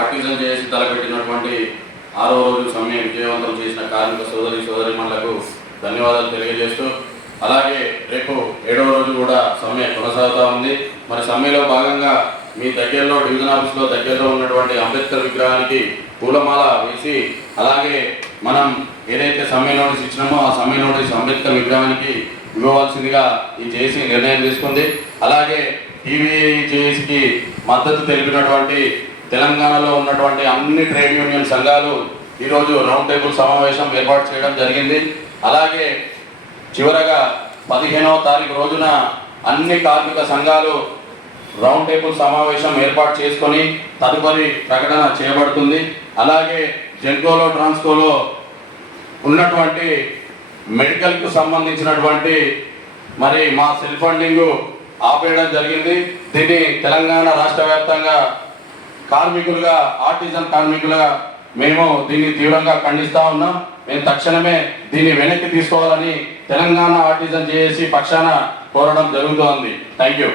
Artisan చేసి తలపెట్టినటువంటి 6వ రోజు సమ్మె విజయవంతం చేసిన కార్మిక సోదరిమణులకు ధన్యవాదాలు తెలియజేస్తూ, అలాగే రేపు 7వ రోజు కూడా సమ్మె కొనసాగుతూ ఉంది. మరి సమ్మెలో భాగంగా మీ దగ్గరలో డివిజన్ ఆఫీస్లో దగ్గరలో ఉన్నటువంటి అంబేద్కర్ విగ్రహానికి పూలమాల వేసి, అలాగే మనం ఏదైతే సమ్మె నోటీస్ ఇచ్చినామో ఆ సమ్మె నోటీస్ అంబేద్కర్ విగ్రహానికి ఇవ్వవలసిందిగా ఈ జేఏసీ నిర్ణయం తీసుకుంది. అలాగే టీవీజేఏసీకి మద్దతు తెలిపినటువంటి తెలంగాణలో ఉన్నటువంటి అన్ని ట్రేడ్ యూనియన్ సంఘాలు ఈరోజు రౌండ్ టేబుల్ సమావేశం ఏర్పాటు చేయడం జరిగింది. అలాగే చివరగా 15వ తారీఖు రోజున అన్ని కార్మిక సంఘాలు రౌండ్ టేబుల్ సమావేశం ఏర్పాటు చేసుకొని తదుపరి ప్రకటన చేయబడుతుంది. అలాగే జెన్కోలో ట్రాన్స్కోలో ఉన్నటువంటి మెడికల్కు సంబంధించినటువంటి మరి మా సెల్ఫ్ ఫండింగ్ ఆపేయడం జరిగింది. దీన్ని తెలంగాణ రాష్ట్ర వ్యాప్తంగా కార్మికులుగా, ఆర్టిజన్ కార్మికులుగా మేము దీన్ని తీవ్రంగా ఖండిస్తూ ఉన్నాం. మేము తక్షణమే దీన్ని వెనక్కి తీసుకోవాలని తెలంగాణ ఆర్టిజన్ జేఏసీ పక్షాన కోరడం జరుగుతోంది. Thank you.